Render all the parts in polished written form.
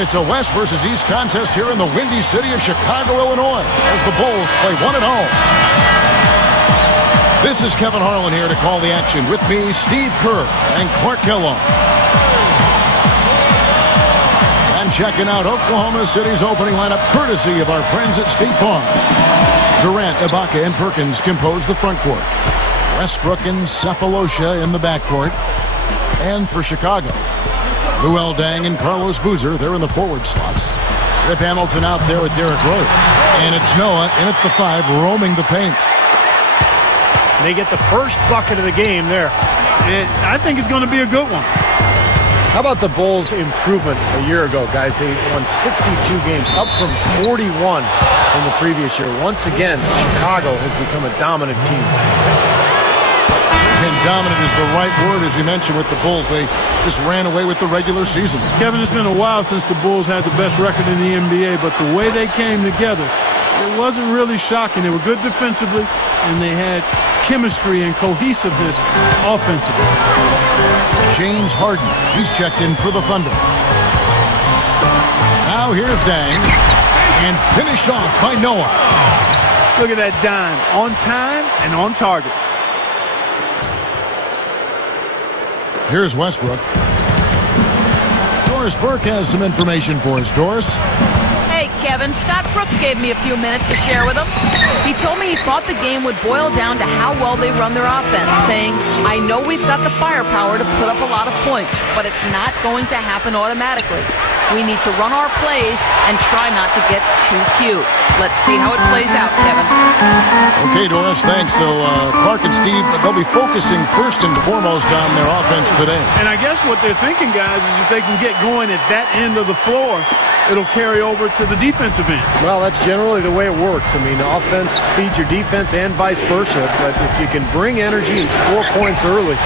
It's a West versus East contest here in the windy city of Chicago, Illinois, as the Bulls play one at home. This is Kevin Harlan here to call the action. With me, Steve Kerr and Clark Kellogg. And checking out Oklahoma City's opening lineup, courtesy of our friends at State Farm. Durant, Ibaka, and Perkins compose the front court. Westbrook and Cephalosha in the backcourt. And for Chicago, Luol Deng and Carlos Boozer, they're in the forward slots. Flip Hamilton out there with Derrick Rose. And it's Noah in at the 5, roaming the paint. They get the first bucket of the game there. And I think it's going to be a good one. How about the Bulls' improvement a year ago, guys? They won 62 games, up from 41 in the previous year. Once again, Chicago has become a dominant team. And dominant is the right word, as you mentioned, with the Bulls. They just ran away with the regular season. Kevin, it's been a while since the Bulls had the best record in the NBA, but the way they came together, it wasn't really shocking. They were good defensively, and they had chemistry and cohesiveness offensively. James Harden, he's checked in for the Thunder. Now here's Deng, and finished off by Noah. Look at that dime, on time and on target. Here's Westbrook. Doris Burke has some information for us. Doris? Hey, Kevin. Scott Brooks gave me a few minutes to share with him. He told me he thought the game would boil down to how well they run their offense, saying, I know we've got the firepower to put up a lot of points, but it's not going to happen automatically. We need to run our plays and try not to get too cute. Let's see how it plays out, Kevin. Okay, Doris, thanks. So Clark and Steve, they'll be focusing first and foremost on their offense today. And I guess what they're thinking, guys, is if they can get going at that end of the floor, it'll carry over to the defensive end. Well, that's generally the way it works. I mean, offense feeds your defense and vice versa. But if you can bring energy and score points early,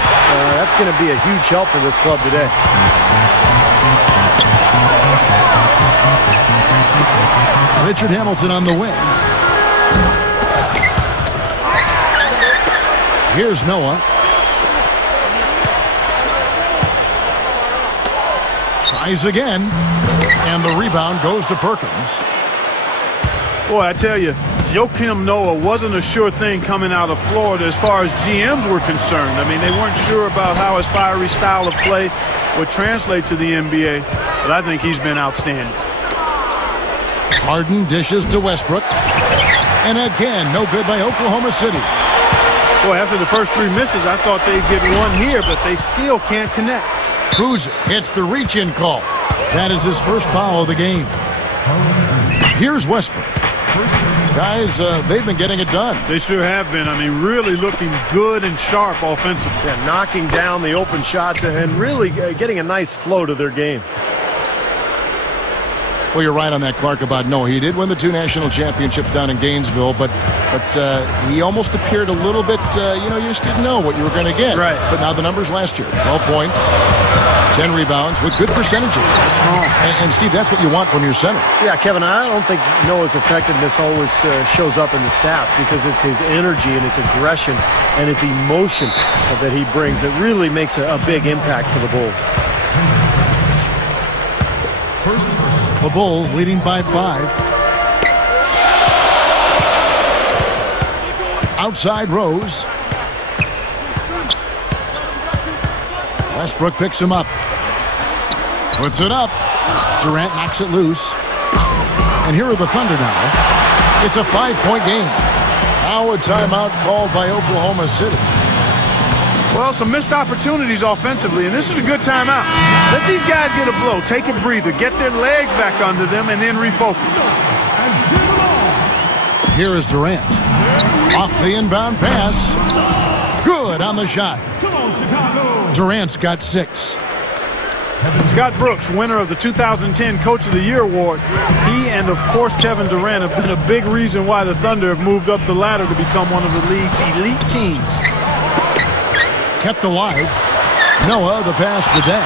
that's going to be a huge help for this club today. Richard Hamilton on the wing. Here's Noah. Tries again. And the rebound goes to Perkins. Boy, I tell you, Joakim Noah wasn't a sure thing coming out of Florida as far as GMs were concerned. I mean, they weren't sure about how his fiery style of play would translate to the NBA, but I think he's been outstanding. Harden dishes to Westbrook. And again, no good by Oklahoma City. Boy, after the first 3 misses, I thought they'd get one here, but they still can't connect. Boozer hits the reach-in call. That is his first foul of the game. Here's Westbrook. Guys, they've been getting it done. They sure have been. I mean, really looking good and sharp offensively. Yeah, knocking down the open shots and really getting a nice flow to their game. Well, you're right on that, Clark, about Noah. He did win the 2 national championships down in Gainesville, but he almost appeared a little bit, you just didn't know what you were going to get. Right. But now the numbers last year, 12 points, 10 rebounds with good percentages. And Steve, that's what you want from your center. Yeah, Kevin, I don't think Noah's effectiveness always shows up in the stats because it's his energy and his aggression and his emotion that he brings that really makes a big impact for the Bulls. The Bulls leading by 5. Outside Rose. Westbrook picks him up. Puts it up. Durant knocks it loose. And here are the Thunder now. It's a 5-point game. Now a timeout called by Oklahoma City. Well, some missed opportunities offensively, and this is a good timeout. Let these guys get a blow, take a breather, get their legs back under them, and then refocus. Here is Durant. Off the inbound pass. Good on the shot. Durant's got 6. Scott Brooks, winner of the 2010 Coach of the Year award. He and, of course, Kevin Durant have been a big reason why the Thunder have moved up the ladder to become one of the league's elite teams. Kept alive. Noah, the pass to Deng.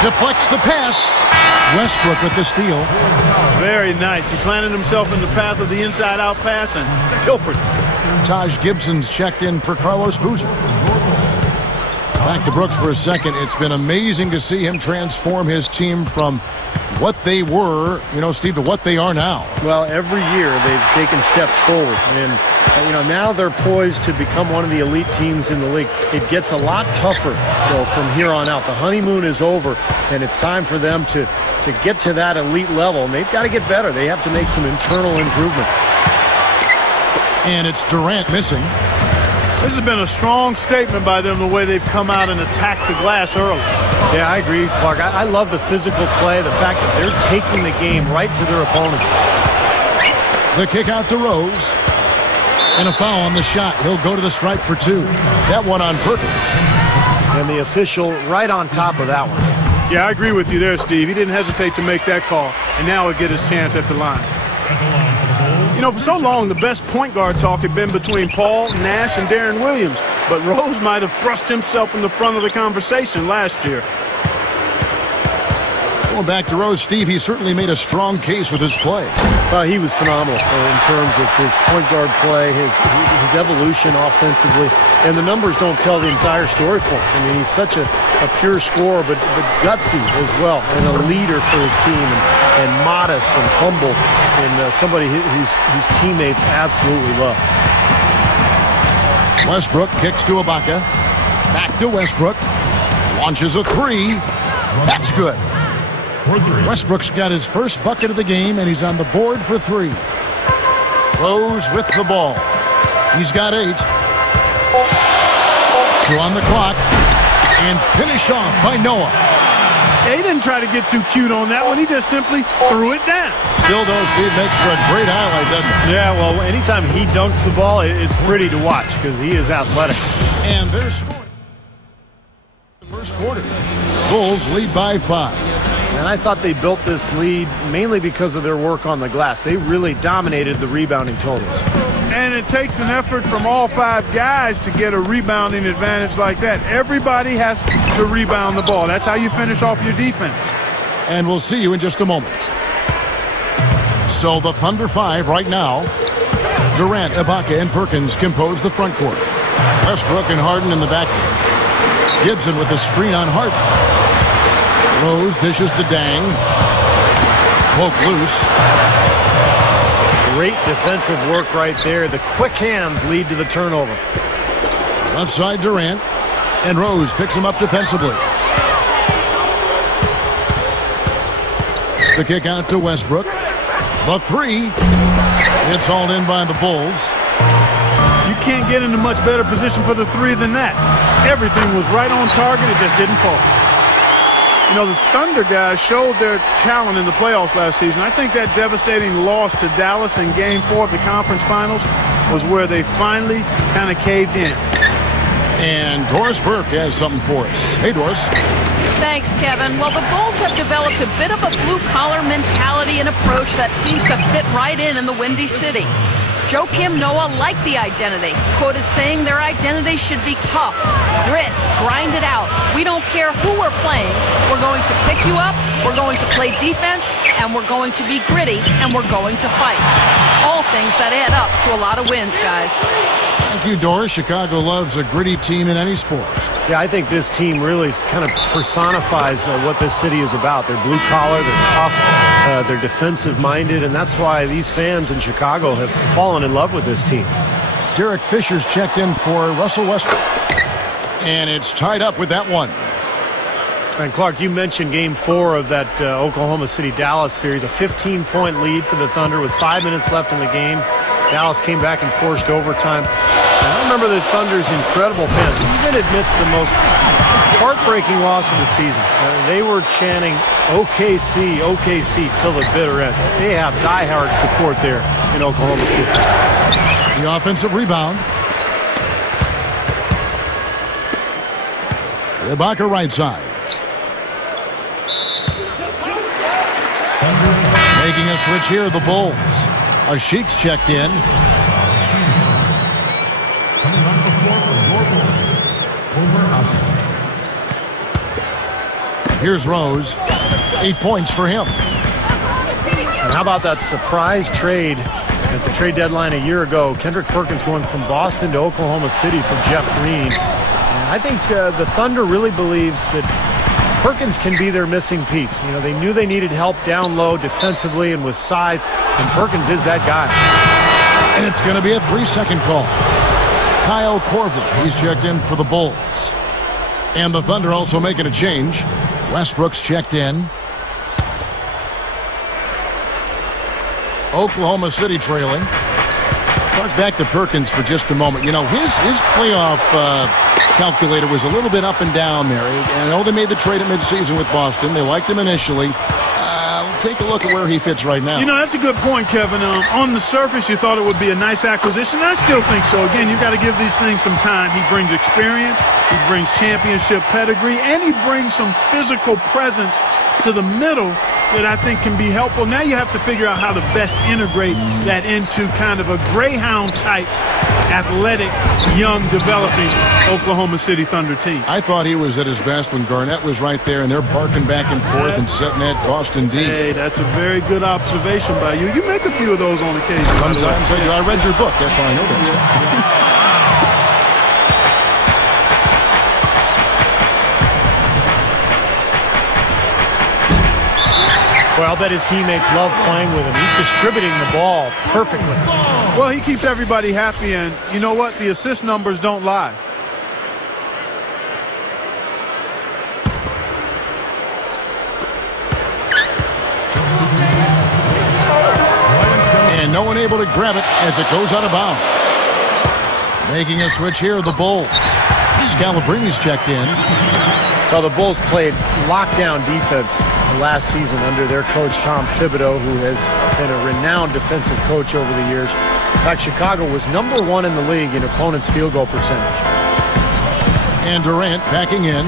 Deflects the pass. Westbrook with the steal. Very nice. He planted himself in the path of the inside-out pass and pilfers. Taj Gibson's checked in for Carlos Boozer. Back to Brooks for a second. It's been amazing to see him transform his team from what they were, Steve, to what they are now. Well, every year they've taken steps forward. And, now they're poised to become one of the elite teams in the league. It gets a lot tougher, though, from here on out. The honeymoon is over, and it's time for them to get to that elite level. And they've got to get better. They have to make some internal improvement. And it's Durant missing. This has been a strong statement by them, the way they've come out and attacked the glass early. Yeah, I agree, Clark. I love the physical play, the fact that they're taking the game right to their opponents. The kick out to Rose. And a foul on the shot. He'll go to the stripe for 2. That one on Perkins. And the official right on top of that one. Yeah, I agree with you there, Steve. He didn't hesitate to make that call, and now he'll get his chance at the line. For so long, the best point guard talk had been between Paul, Nash, and Darren Williams. But Rose might have thrust himself in the front of the conversation last year. Going back to Rose, Steve, he certainly made a strong case with his play. Well, he was phenomenal in terms of his point guard play, his evolution offensively. And the numbers don't tell the entire story for him. I mean, he's such a pure scorer, but gutsy as well, and a leader for his team, and modest and humble, and somebody whose teammates absolutely love. Westbrook kicks to Ibaka. Back to Westbrook. Launches a 3. That's good. Westbrook's got his first bucket of the game, and he's on the board for 3. Rose with the ball. He's got 8. 2 on the clock. And finished off by Noah. Yeah, he didn't try to get too cute on that one. He just simply threw it down. Still, though, Steve, makes for a great highlight, doesn't it? Yeah, well, anytime he dunks the ball, it's pretty to watch because he is athletic. And they're scoring. First quarter. Bulls lead by 5. And I thought they built this lead mainly because of their work on the glass. They really dominated the rebounding totals. And it takes an effort from all 5 guys to get a rebounding advantage like that. Everybody has to rebound the ball. That's how you finish off your defense. And we'll see you in just a moment. So the Thunder 5 right now. Durant, Ibaka, and Perkins compose the front court. Westbrook and Harden in the backcourt. Gibson with the screen on Harden. Rose dishes to Dang. Poke loose. Great defensive work right there. The quick hands lead to the turnover. Left side Durant. And Rose picks him up defensively. The kick out to Westbrook. The 3. It's hauled in by the Bulls. You can't get in a much better position for the 3 than that. Everything was right on target. It just didn't fall. The Thunder guys showed their talent in the playoffs last season. I think that devastating loss to Dallas in Game 4 of the conference finals was where they finally kind of caved in. And Doris Burke has something for us. Hey, Doris. Thanks, Kevin. Well, the Bulls have developed a bit of a blue-collar mentality and approach that seems to fit right in the Windy City. Joakim Noah liked the identity, quoted saying their identity should be tough, grit, grind it out. We don't care who we're playing. We're going to pick you up, we're going to play defense, and we're going to be gritty, and we're going to fight. All things that add up to a lot of wins, guys. Thank you, Doris. Chicago loves a gritty team in any sport. Yeah, I think this team really kind of personifies what this city is about. They're blue-collar, they're tough, they're defensive-minded, and that's why these fans in Chicago have fallen in love with this team. Derek Fisher's checked in for Russell Westbrook. And it's tied up with that one. And Clark, you mentioned Game 4 of that Oklahoma City-Dallas series, a 15-point lead for the Thunder with 5 minutes left in the game. Dallas came back and forced overtime. And I remember the Thunder's incredible fans, even amidst the most heartbreaking loss of the season. They were chanting OKC, OKC till the bitter end. They have diehard support there in Oklahoma City. The offensive rebound. Ibaka right side. Making a switch here, the Bulls. Sheik's checked in. Coming on the floor for your Bulls, Omer Asik. Here's Rose. 8 points for him. And how about that surprise trade at the trade deadline a year ago? Kendrick Perkins going from Boston to Oklahoma City for Jeff Green. And I think the Thunder really believes that Perkins can be their missing piece. You know, they knew they needed help down low defensively and with size, and Perkins is that guy. And it's going to be a 3-second call. Kyle Korver, he's checked in for the Bulls. And the Thunder also making a change. Westbrook's checked in. Oklahoma City trailing. Talk back to Perkins for just a moment. You know, his playoff calculator was a little bit up and down there. I know they made the trade at midseason with Boston. They liked him initially. Take a look at where he fits right now. You know, that's a good point, Kevin. On the surface, you thought it would be a nice acquisition. I still think so. Again, you've got to give these things some time. He brings experience. He brings championship pedigree. And he brings some physical presence to the middle that I think can be helpful. Now you have to figure out how to best integrate that into kind of a Greyhound-type, athletic, young, developing Oklahoma City Thunder team. I thought he was at his best when Garnett was right there, and they're barking back and forth and setting that Boston D. Hey, that's a very good observation by you. You make a few of those on occasion. Sometimes I do. I read your book. That's why I know that stuff. Well, I'll bet his teammates love playing with him. He's distributing the ball perfectly. Well, he keeps everybody happy, and you know what? The assist numbers don't lie. And no one able to grab it as it goes out of bounds. Making a switch here, the Bulls. Scalabrini's checked in. Well, the Bulls played lockdown defense last season under their coach, Tom Thibodeau, who has been a renowned defensive coach over the years. In fact, Chicago was #1 in the league in opponents' field goal percentage. And Durant backing in.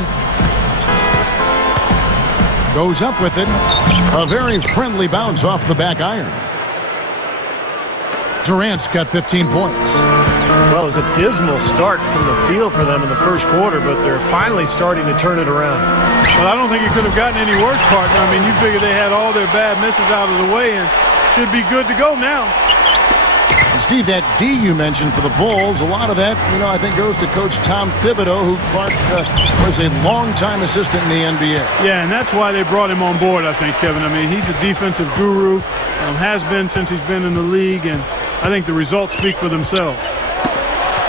Goes up with it. A very friendly bounce off the back iron. Durant's got 15 points. Well, it was a dismal start from the field for them in the first quarter, but they're finally starting to turn it around. Well, I don't think it could have gotten any worse, partner. I mean, you figure they had all their bad misses out of the way and should be good to go now. And Steve, that D you mentioned for the Bulls, a lot of that, you know, I think goes to Coach Tom Thibodeau, who Clark was a longtime assistant in the NBA. Yeah, and that's why they brought him on board, I think, Kevin. I mean, he's a defensive guru, has been since he's been in the league, and I think the results speak for themselves.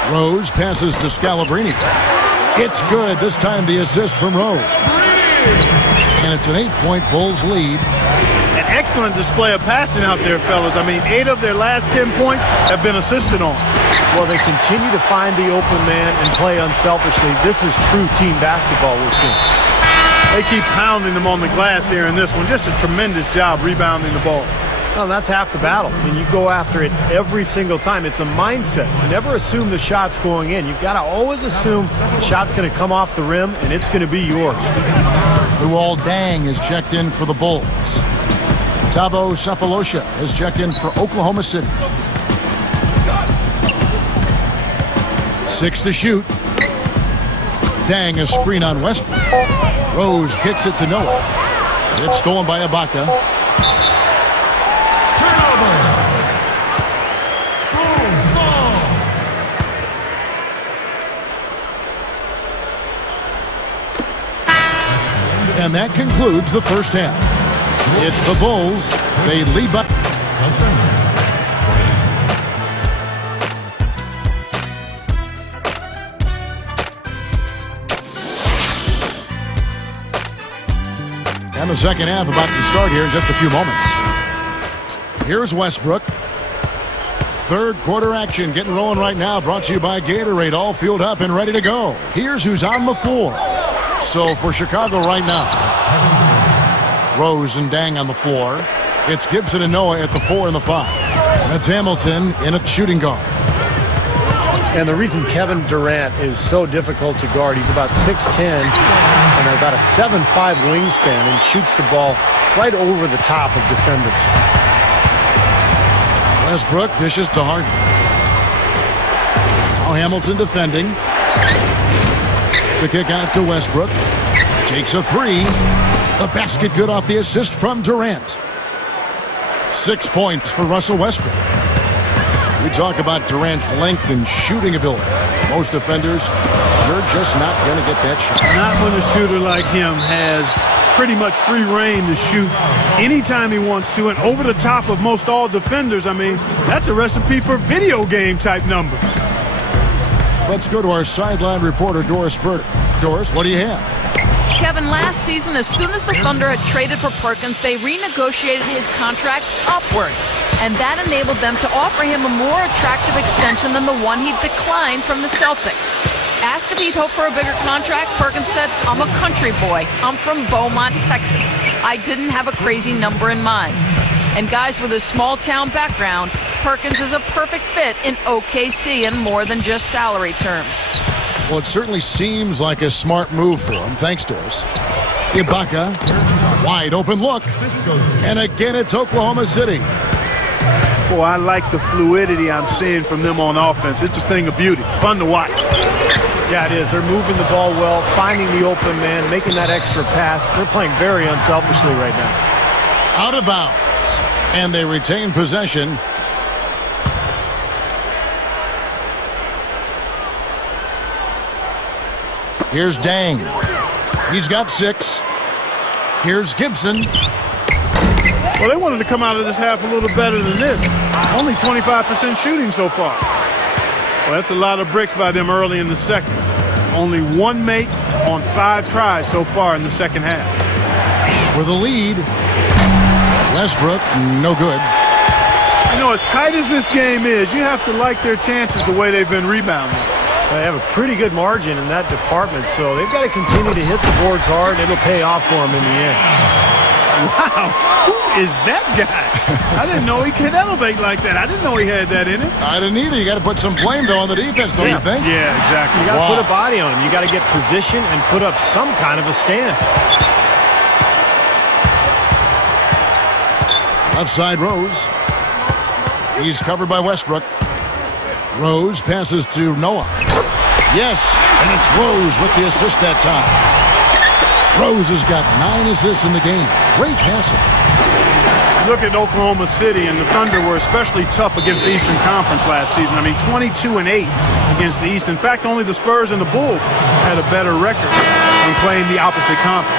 Rose passes to Scalabrine. It's good. This time the assist from Rose. And it's an 8-point Bulls lead. An excellent display of passing out there, fellas. I mean, 8 of their last 10 points have been assisted on. Well, they continue to find the open man and play unselfishly. This is true team basketball we're seeing. They keep pounding them on the glass here in this one. Just a tremendous job rebounding the ball. Well, that's half the battle. I mean, you go after it every single time. It's a mindset. You never assume the shot's going in. You've got to always assume the shot's going to come off the rim, and it's going to be yours. Luol Deng is checked in for the Bulls. Thabo Sefolosha is checked in for Oklahoma City. 6 to shoot. Deng a screen on Westbrook. Rose kicks it to Noah. It's stolen by Ibaka. And that concludes the first half. It's the Bulls. They lead by. And the second half about to start here in just a few moments. Here's Westbrook. Third quarter action getting rolling right now. Brought to you by Gatorade. All fueled up and ready to go. Here's who's on the floor. So for Chicago right now, Rose and Deng on the floor. It's Gibson and Noah at the 4 and the 5. That's Hamilton in a shooting guard. And the reason Kevin Durant is so difficult to guard, he's about 6'10", and about a 7'5" wingspan, and shoots the ball right over the top of defenders. Westbrook dishes to Harden. Now Hamilton defending. The kick out to Westbrook. Takes a 3. The basket good off the assist from Durant. 6 points for Russell Westbrook. You talk about Durant's length and shooting ability. Most defenders, you're just not going to get that shot. Not when a shooter like him has pretty much free reign to shoot anytime he wants to and over the top of most all defenders. I mean, that's a recipe for video game type number. Let's go to our sideline reporter, Doris Burke. Doris, what do you have? Kevin, last season, as soon as the Thunder had traded for Perkins, they renegotiated his contract upwards. And that enabled them to offer him a more attractive extension than the one he declined from the Celtics. Asked if he'd hoped for a bigger contract, Perkins said, "I'm a country boy. I'm from Beaumont, Texas. I didn't have a crazy number in mind." And guys, with his small-town background, Perkins is a perfect fit in OKC in more than just salary terms. Well, it certainly seems like a smart move for him. Thanks, Doris. Ibaka, wide open look. And again, it's Oklahoma City. Boy, I like the fluidity I'm seeing from them on offense. It's a thing of beauty. Fun to watch. Yeah, it is. They're moving the ball well, finding the open man, making that extra pass. They're playing very unselfishly right now. Out of bounds. And they retain possession. Here's Dang. He's got 6. Here's Gibson. Well, they wanted to come out of this half a little better than this. Only 25% shooting so far. Well, that's a lot of bricks by them early in the second. Only 1 make on 5 tries so far in the second half. For the lead. Westbrook, no good. You know, as tight as this game is, you have to like their chances the way they've been rebounding. They have a pretty good margin in that department, so they've got to continue to hit the boards hard, and it'll pay off for them in the end. Wow, who is that guy? I didn't know he could elevate like that. I didn't know he had that in him. I didn't either. You got to put some blame, though, on the defense, don't you think? Yeah, exactly. You got to put a body on him. You got to get position and put up some kind of a stand. Left side, Rose. He's covered by Westbrook. Rose passes to Noah. Yes, and it's Rose with the assist that time. Rose has got 9 assists in the game. Great passing. Look at Oklahoma City, and the Thunder were especially tough against the Eastern Conference last season. I mean, 22-8 against the East. In fact, only the Spurs and the Bulls had a better record when playing the opposite conference.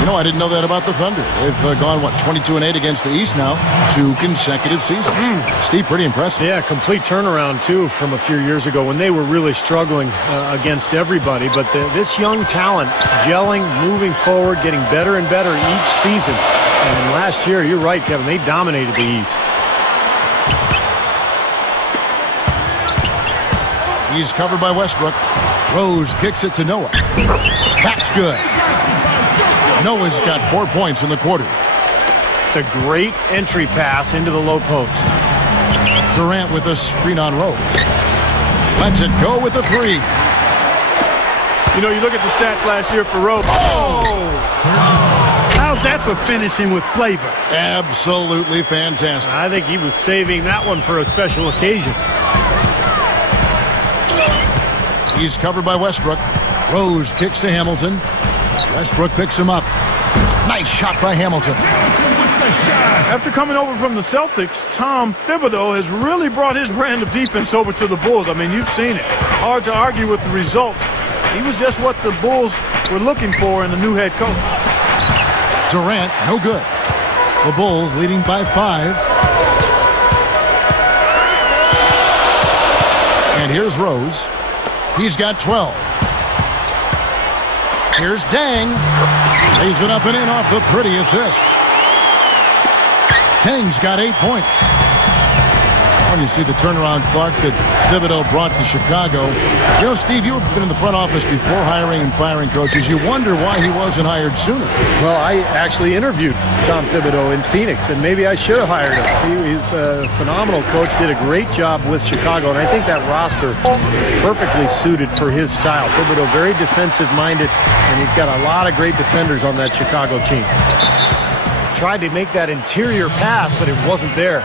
You know, I didn't know that about the Thunder. They've gone, 22-8 against the East now. 2 consecutive seasons. Steve, pretty impressive. Yeah, complete turnaround, too, from a few years ago when they were really struggling against everybody. But this young talent gelling, moving forward, getting better and better each season. And last year, you're right, Kevin, they dominated the East. He's covered by Westbrook. Rose kicks it to Noah. That's good. Noah's got 4 points in the quarter. It's a great entry pass into the low post. Durant with a screen on Rose. Lets it go with a 3. You know, you look at the stats last year for Rose. Oh! How's that for finishing with flavor? Absolutely fantastic. I think he was saving that one for a special occasion. He's covered by Westbrook. Rose kicks to Hamilton. Westbrook picks him up. Nice shot by Hamilton. After coming over from the Celtics, Tom Thibodeau has really brought his brand of defense over to the Bulls. I mean, you've seen it. Hard to argue with the result. He was just what the Bulls were looking for in a new head coach. Durant, no good. The Bulls leading by 5. And here's Rose. He's got 12. Here's Dang. Lays it up and in off the pretty assist. Dang's got 8 points. When you see the turnaround, Clark, that Thibodeau brought to Chicago. You know, Steve, you've been in the front office before hiring and firing coaches. You wonder why he wasn't hired sooner. Well, I actually interviewed Tom Thibodeau in Phoenix, and maybe I should have hired him. He's a phenomenal coach, did a great job with Chicago, and I think that roster is perfectly suited for his style. Thibodeau, very defensive-minded, and he's got a lot of great defenders on that Chicago team. Tried to make that interior pass, but it wasn't there.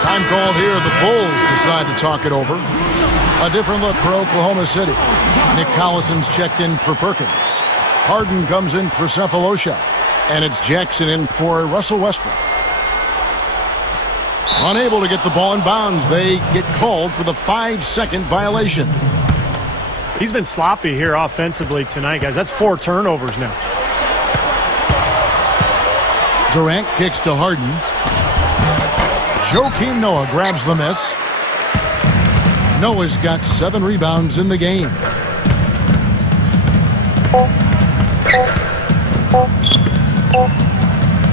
Time called here. The Bulls decide to talk it over. A different look for Oklahoma City. Nick Collison's checked in for Perkins. Harden comes in for Cephalosha. And it's Jackson in for Russell Westbrook. Unable to get the ball in bounds. They get called for the 5-second violation. He's been sloppy here offensively tonight, guys. That's 4 turnovers now. Durant kicks to Harden. Joakim Noah grabs the miss. Noah's got 7 rebounds in the game.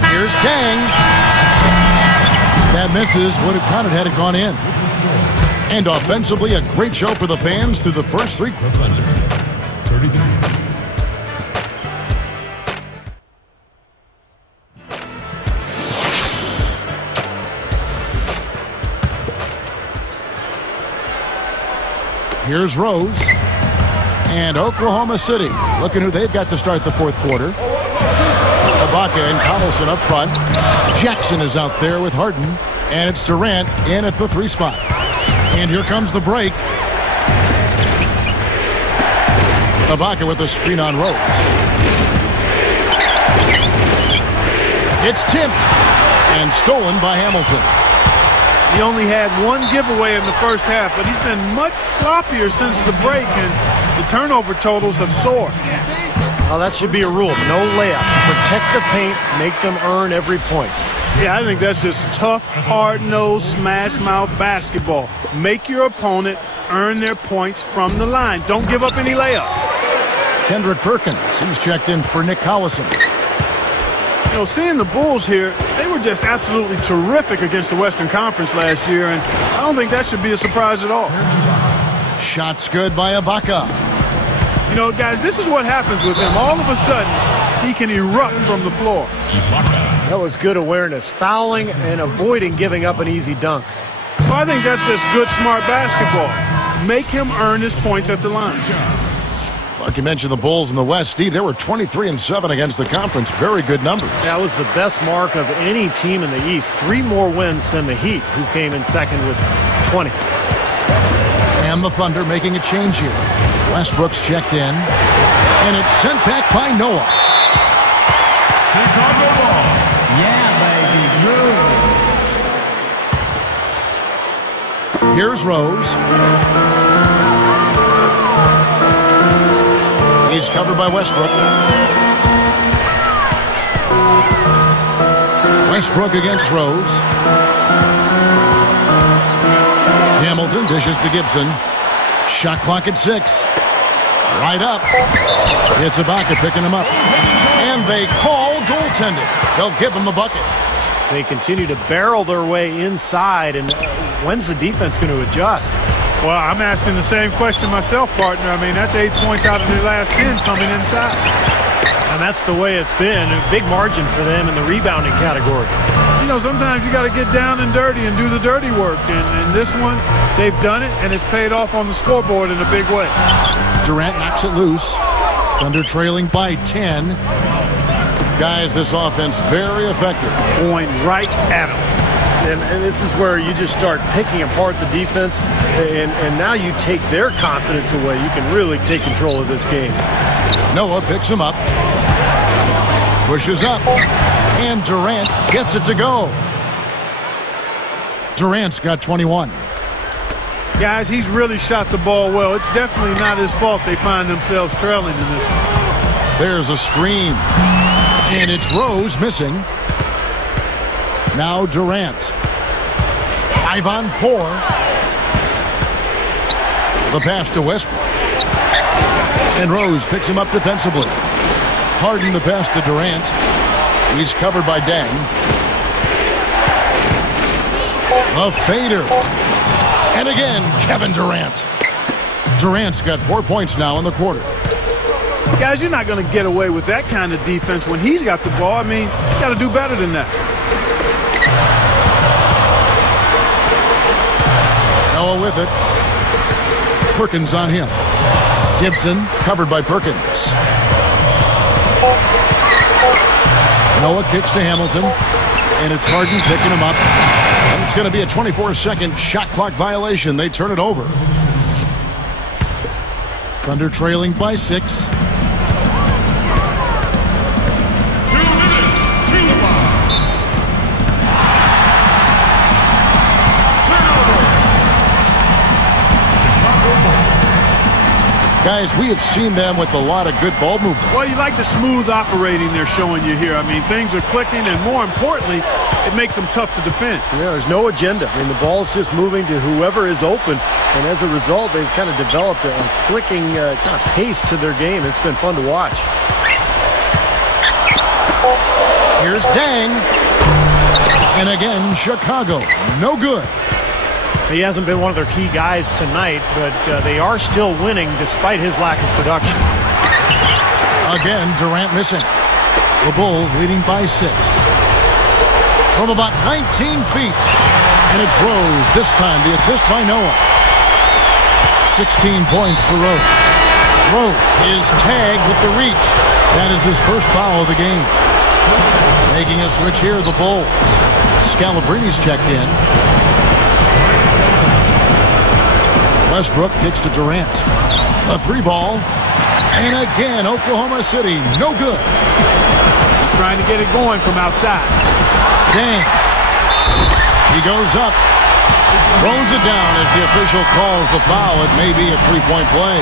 Here's Kang. That misses. Would have counted had it gone in. And offensively, a great show for the fans through the first 3 quarters. 33. Here's Rose. And Oklahoma City looking who they've got to start the 4th quarter. Ibaka and Collison up front. Jackson is out there with Harden. And it's Durant in at the 3 spot. And here comes the break. Ibaka with the screen on Rose. It's tipped and stolen by Hamilton. He only had 1 giveaway in the first half, but he's been much sloppier since the break, and the turnover totals have soared. Well, that should be a rule. No layups. Protect the paint. Make them earn every point. Yeah, I think that's just tough, hard-nosed, smash-mouth basketball. Make your opponent earn their points from the line. Don't give up any layup. Kendrick Perkins, he's checked in for Nick Collison. You know, seeing the Bulls here, they were just absolutely terrific against the Western Conference last year, and I don't think that should be a surprise at all. Shots good by Ibaka. You know, guys, this is what happens with him. All of a sudden, he can erupt from the floor. That was good awareness. Fouling and avoiding giving up an easy dunk. Well, I think that's just good, smart basketball. Make him earn his points at the line. Like you mentioned, the Bulls in the West, Steve, they were 23-7 against the conference. Very good numbers. That was the best mark of any team in the East. 3 more wins than the Heat, who came in second with 20. And the Thunder making a change here. Westbrook's checked in. And it's sent back by Noah. Chicago ball. Yeah, baby. Here's Rose. He's covered by Westbrook. Westbrook against Rose. Hamilton dishes to Gibson. Shot clock at 6. Right up. It's Ibaka picking him up. And they call goaltending. They'll give him the bucket. They continue to barrel their way inside, and when's the defense going to adjust? Well, I'm asking the same question myself, partner. I mean, that's 8 points out of their last 10 coming inside. And that's the way it's been. A big margin for them in the rebounding category. You know, sometimes you got to get down and dirty and do the dirty work. And this one, they've done it, and it's paid off on the scoreboard in a big way. Durant knocks it loose. Thunder trailing by 10. Guys, this offense very effective. Point right at them. And this is where you just start picking apart the defense, and now you take their confidence away. You can really take control of this game. Noah picks him up. Pushes up. And Durant gets it to go. Durant's got 21. Guys, he's really shot the ball well. It's definitely not his fault they find themselves trailing in this one. There's a screen. And it's Rose missing. Now Durant. 5 on 4. The pass to Westbrook. And Rose picks him up defensively. Harden the pass to Durant. He's covered by Deng. A fader. And again, Kevin Durant. Durant's got 4 points now in the quarter. Guys, you're not going to get away with that kind of defense when he's got the ball. I mean, you got to do better than that. Noah with it. Perkins on him. Gibson covered by Perkins. Noah kicks to Hamilton. And it's Harden picking him up. And it's going to be a 24-second shot clock violation. They turn it over. Thunder trailing by 6. 2 minutes to the ball. Guys, we have seen them with a lot of good ball movement. Well, you like the smooth operating they're showing you here. I mean, things are clicking, and more importantly, it makes them tough to defend. Yeah, there's no agenda. I mean, the ball's just moving to whoever is open, and as a result, they've kind of developed a clicking kind of pace to their game. It's been fun to watch. Here's Dang. And again, Chicago. No good. He hasn't been one of their key guys tonight, but they are still winning despite his lack of production. Again, Durant missing. The Bulls leading by 6. From about 19 feet. And it's Rose. This time, the assist by Noah. 16 points for Rose. Rose is tagged with the reach. That is his first foul of the game. Making a switch here, the Bulls. Scalabrine's checked in. Westbrook kicks to Durant. A 3-ball. And again, Oklahoma City, no good. He's trying to get it going from outside. Dang. He goes up. Throws it down as the official calls the foul. It may be a 3-point play.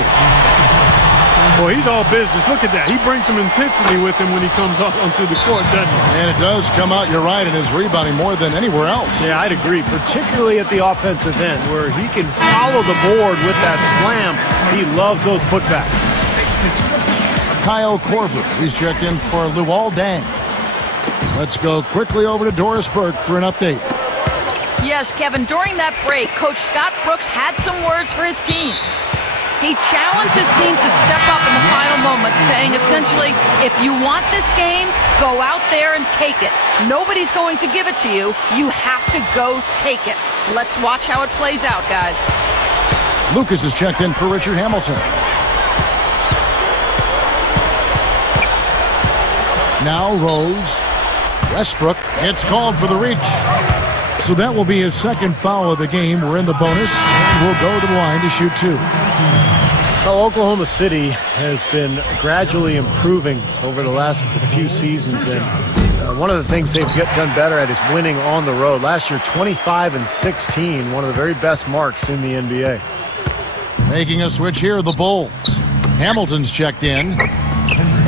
Boy, he's all business. Look at that. He brings some intensity with him when he comes out onto the court, doesn't he? And it does come out, you're right, in his rebounding more than anywhere else. Yeah, I'd agree, particularly at the offensive end where he can follow the board with that slam. He loves those putbacks. Kyle Korver, he's checked in for Luol Deng. Let's go quickly over to Doris Burke for an update. Yes, Kevin, during that break, Coach Scott Brooks had some words for his team. He challenged his team to step up in the final moments, saying essentially, if you want this game, go out there and take it. Nobody's going to give it to you. You have to go take it. Let's watch how it plays out, guys. Lucas is checked in for Richard Hamilton. Now Rose. Westbrook gets called for the reach. So that will be his second foul of the game. We're in the bonus, and we'll go to the line to shoot 2. Well, Oklahoma City has been gradually improving over the last few seasons, and one of the things they've done better at is winning on the road. Last year, 25-16, one of the very best marks in the NBA. Making a switch here, the Bulls. Hamilton's checked in,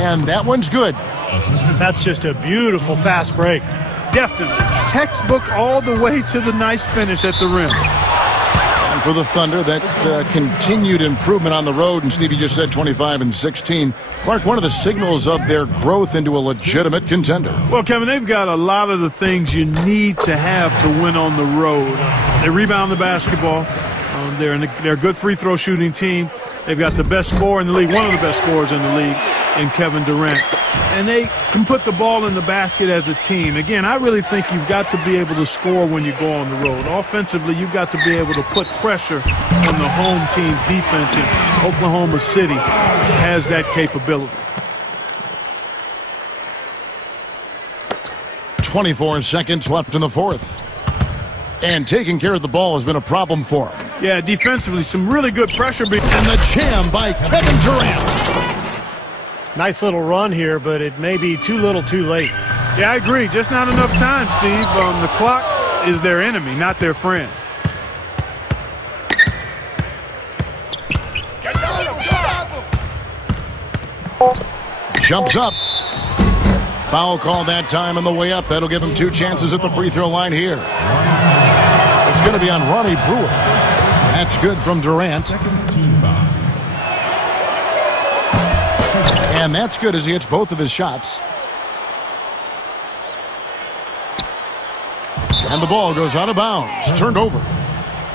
and that one's good. That's just a beautiful fast break. Definitely. Textbook all the way to the nice finish at the rim. And for the Thunder, that continued improvement on the road, and Stevie just said 25-16. Clark, one of the signals of their growth into a legitimate contender. Well, Kevin, they've got a lot of the things you need to have to win on the road. They rebound the basketball. They're a good free throw shooting team. They've got the best scorer in the league, one of the best scorers in the league, in Kevin Durant. And they can put the ball in the basket as a team. Again, I really think you've got to be able to score when you go on the road. Offensively, you've got to be able to put pressure on the home team's defense, and Oklahoma City has that capability. 24 seconds left in the fourth. And taking care of the ball has been a problem for him. Yeah, defensively, some really good pressure. And the jam by Kevin Durant. Nice little run here, but it may be too little too late. Yeah, I agree. Just not enough time, Steve. The clock is their enemy, not their friend. Jumps up. Foul call that time on the way up. That'll give him 2 chances at the free throw line here. It's going to be on Ronnie Brewer. That's good from Durant. And that's good as he hits both of his shots. And the ball goes out of bounds. Turned over.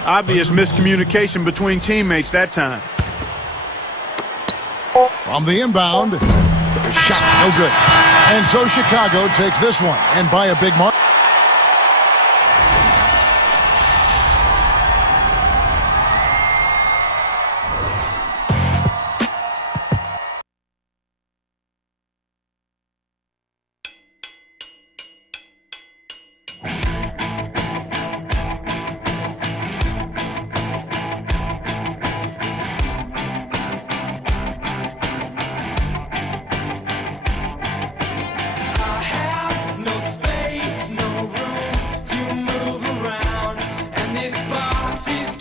Obvious miscommunication between teammates that time. From the inbound. The shot, no good. And so Chicago takes this one. And by a big mark. Space, no room to move around, and this box is